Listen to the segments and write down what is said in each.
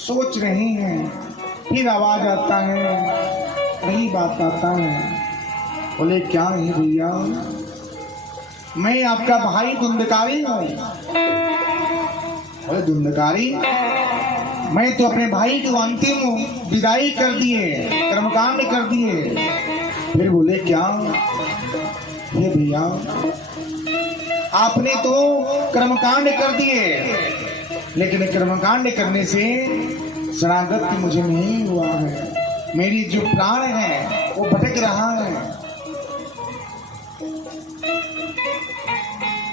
सोच रहे हैं, फिर आवाज आता है, वही बात आता है। बोले क्या है भैया, मैं आपका भाई धुंधकारी हूँ। बोले धुंधकारी? मैं तो अपने भाई को अंतिम विदाई कर दिए, कर्मकांड कर दिए। फिर बोले क्या? ये भैया आपने तो कर्मकांड कर दिए, लेकिन कर्मकांड करने से शरणागत मुझे नहीं हुआ है। मेरी जो प्राण है वो भटक रहा है,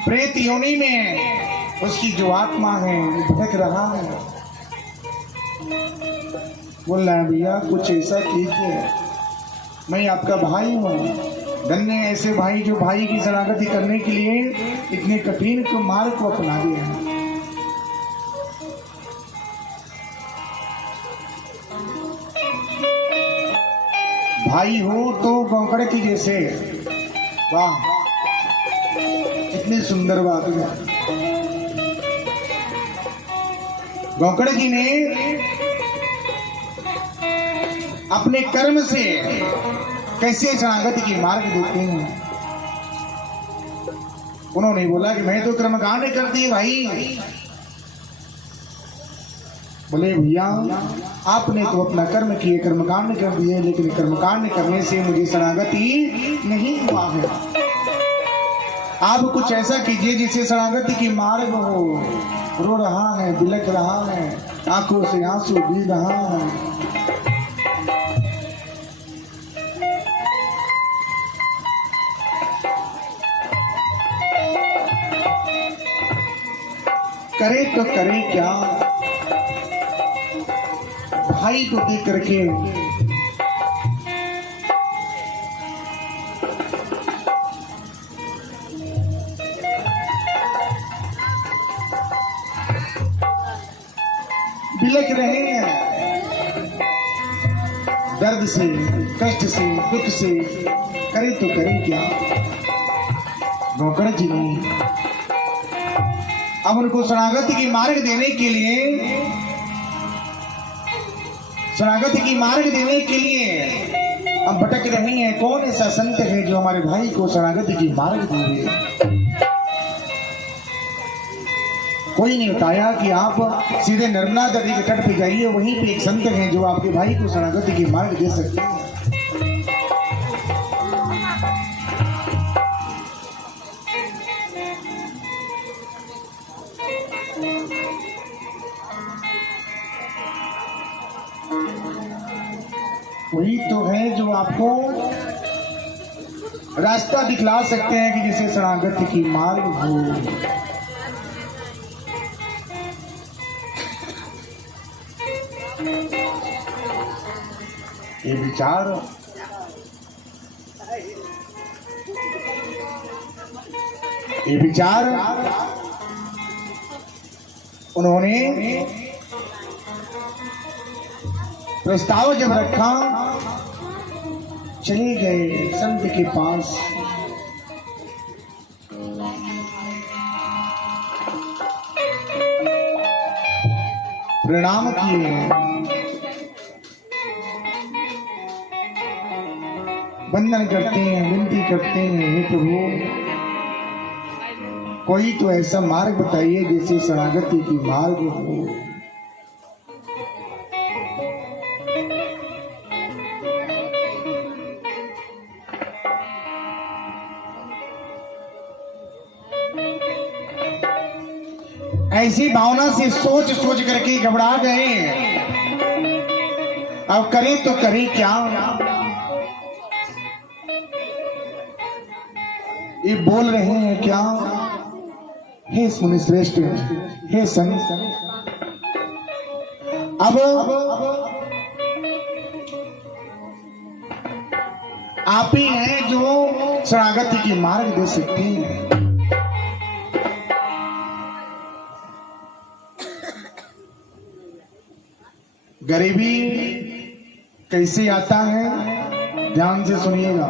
प्रेत योनि में उसकी जो आत्मा है वो भटक रहा है। बोल रहा है भैया कुछ ऐसा कीजिए, मैं आपका भाई हूँ। धन्य ऐसे भाई जो भाई की शरणागति करने के लिए इतने कठिन मार्ग को अपना दिए हैं। भाई हो तो गौकड़ की जैसे, वाह कितनी सुंदर बात है। गौकड़ जी ने अपने कर्म से कैसे शरणागति की मार्ग देते हैं। उन्होंने बोला कि मैं तो कर्मकांड कर दिए भाई। बोले भैया आपने तो अपना कर्म किए, कर्मकांड कर दिए, लेकिन कर्मकांड करने से मुझे शरणागति नहीं हुआ है। आप कुछ ऐसा कीजिए जिससे शरणागति की मार्ग हो। रो रहा है, बिलख रहा है, आंखों से आंसू गिर रहा है। करे तो करे क्या, भाई को देख करके बिलख रहे हैं, दर्द से, कष्ट से, दुख से। करे तो करे क्या। गौकड़ जी ने अब उनको शरणागति की मार्ग देने के लिए, शरणागति की मार्ग देने के लिए हम भटक रहे हैं। कौन ऐसा संत है जो हमारे भाई को शरणागति की मार्ग दे? कोई नहीं बताया कि आप सीधे नर्मदा नदी के तट पे जाइए, वहीं पे एक संत है जो आपके भाई को शरणागति की मार्ग दे सकते हैं। वही तो है जो आपको रास्ता दिखला सकते हैं कि जिसे शरणागति की मार्ग हो। ये विचार उन्होंने प्रस्ताव जब रखा, चले गए संत के पास। प्रणाम किए, वंदन करते हैं, विनती करते हैं, हे प्रभु कोई तो ऐसा मार्ग बताइए जिससे शरणागति की मार्ग हो। ऐसी भावना से सोच सोच करके घबरा गए। अब करें तो करें क्या। ये बोल रहे हैं क्या, हे मुनि श्रेष्ठ, हे संत, अब आप ही हैं जो शरणागति की मार्ग दे सकते हैं। गरीबी कैसे आता है, ध्यान से सुनिएगा।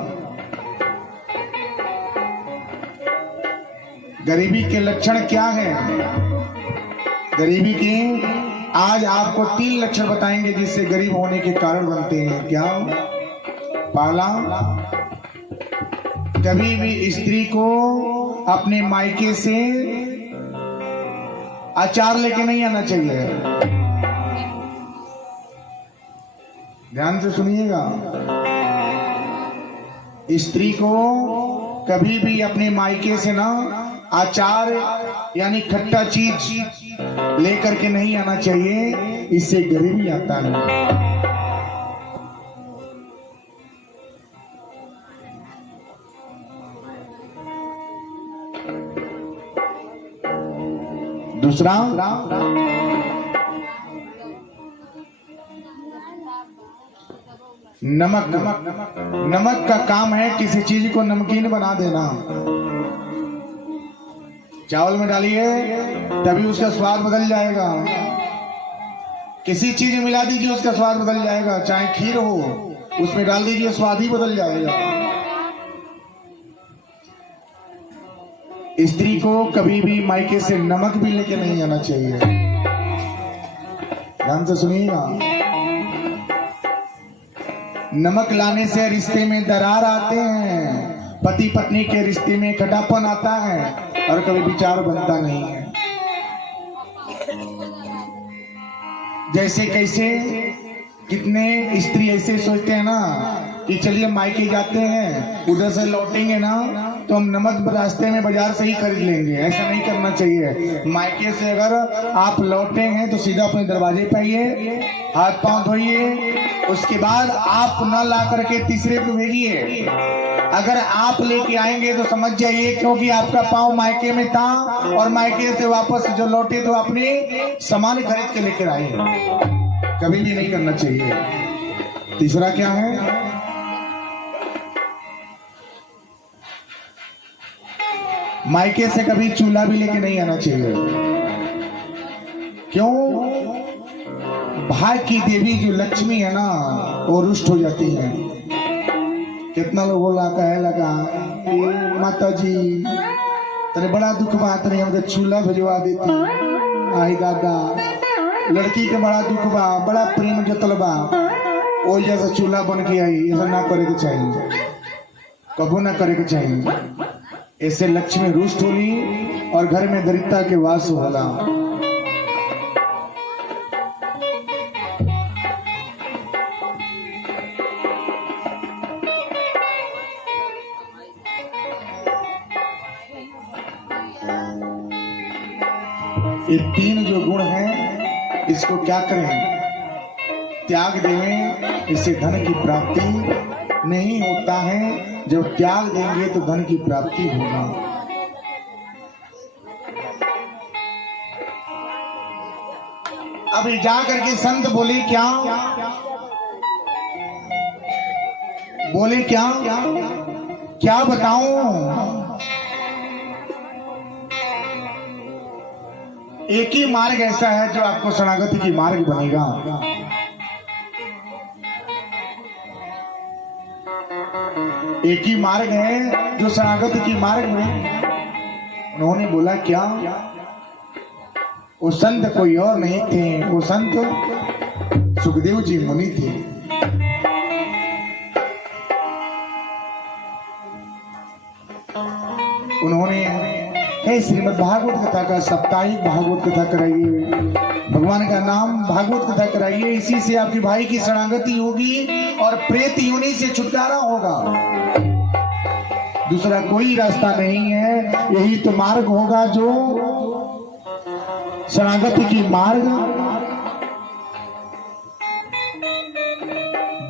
गरीबी के लक्षण क्या है? गरीबी के आज आपको 3 लक्षण बताएंगे जिससे गरीब होने के कारण बनते हैं। क्या? पहला, कभी भी स्त्री को अपने मायके से अचार लेके नहीं आना चाहिए। ध्यान से सुनिएगा। स्त्री को कभी भी अपने मायके से ना अचार यानी खट्टा चीज लेकर के नहीं आना चाहिए, इससे गरीबी आता है। दूसरा, नमक का काम है किसी चीज को नमकीन बना देना। चावल में डालिए तभी उसका स्वाद बदल जाएगा। किसी चीज में मिला दीजिए उसका स्वाद बदल जाएगा। चाहे खीर हो उसमें डाल दीजिए स्वाद ही बदल जाएगा। स्त्री को कभी भी मायके से नमक भी लेके नहीं आना चाहिए। ध्यान से सुनिएगा। नमक लाने से रिश्ते में दरार आते हैं, पति पत्नी के रिश्ते में खटापन आता है और कभी विचार बनता नहीं है। जैसे कैसे कितने स्त्री ऐसे सोचते हैं ना कि चलिए मायके जाते हैं, उधर से लौटेंगे ना तो हम नमक रास्ते में बाजार से ही खरीद लेंगे। ऐसा नहीं करना चाहिए। मायके से अगर आप लौटे हैं तो सीधा अपने दरवाजे पे आइए, हाथ पांव धोइए, उसके बाद आप न ला करके तीसरे को भेजिए। अगर आप लेके आएंगे तो समझ जाइए क्योंकि आपका पांव मायके में था और मायके से वापस जो लौटे तो अपने सामान खरीद के लेकर आए। कभी भी नहीं करना चाहिए। तीसरा क्या है? मायके से कभी चूल्हा भी लेके नहीं आना चाहिए। क्यों? भाई की देवी जो लक्ष्मी है ना वो रुष्ट हो जाती है। कितना लोग बोला कहे लगा माता जी तेरे बड़ा दुख बात नहीं, हमको चूल्हा भिजवा देती। आई दादा, लड़की के बड़ा दुख बा, बड़ा प्रेम जतल बा, वो जैसा चूल्हा बन के आई। ऐसा ना करे के चाहिए, कबू ना करे के चाहिए। ऐसे लक्ष्मी रुष्ट होली और घर में दरिद्रता के वास होला। ये 3 जो गुण हैं इसको क्या करें? त्याग देवें, इससे धन की प्राप्ति नहीं होता है। जब त्याग देंगे तो धन की प्राप्ति होगा। अब जा करके संत बोले क्या? बोले क्या? क्या बताऊं? एक ही मार्ग ऐसा है जो आपको शरणागति की मार्ग बनेगा। एक ही मार्ग है जो शरणागति की मार्ग में। उन्होंने बोला क्या? वो संत कोई और नहीं थे, वो संत सुखदेव जी मुनि थे। उन्होंने श्रीमद् भागवत कथा का साप्ताहिक भागवत कथा कराइए, भगवान का नाम भागवत कथा कराइए। इसी से आपकी भाई की शरणागति होगी और प्रेत योनि से छुटकारा होगा। दूसरा कोई रास्ता नहीं है। यही तो मार्ग होगा जो शरणागति की मार्ग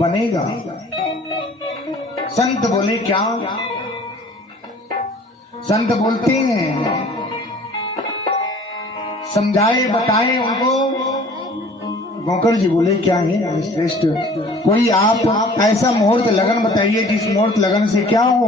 बनेगा। संत बोले क्या? संत बोलते हैं, समझाए बताए उनको। गोकर जी बोले क्या है श्रेष्ठ? कोई आप ऐसा मुहूर्त लगन बताइए जिस मुहूर्त लगन से क्या हो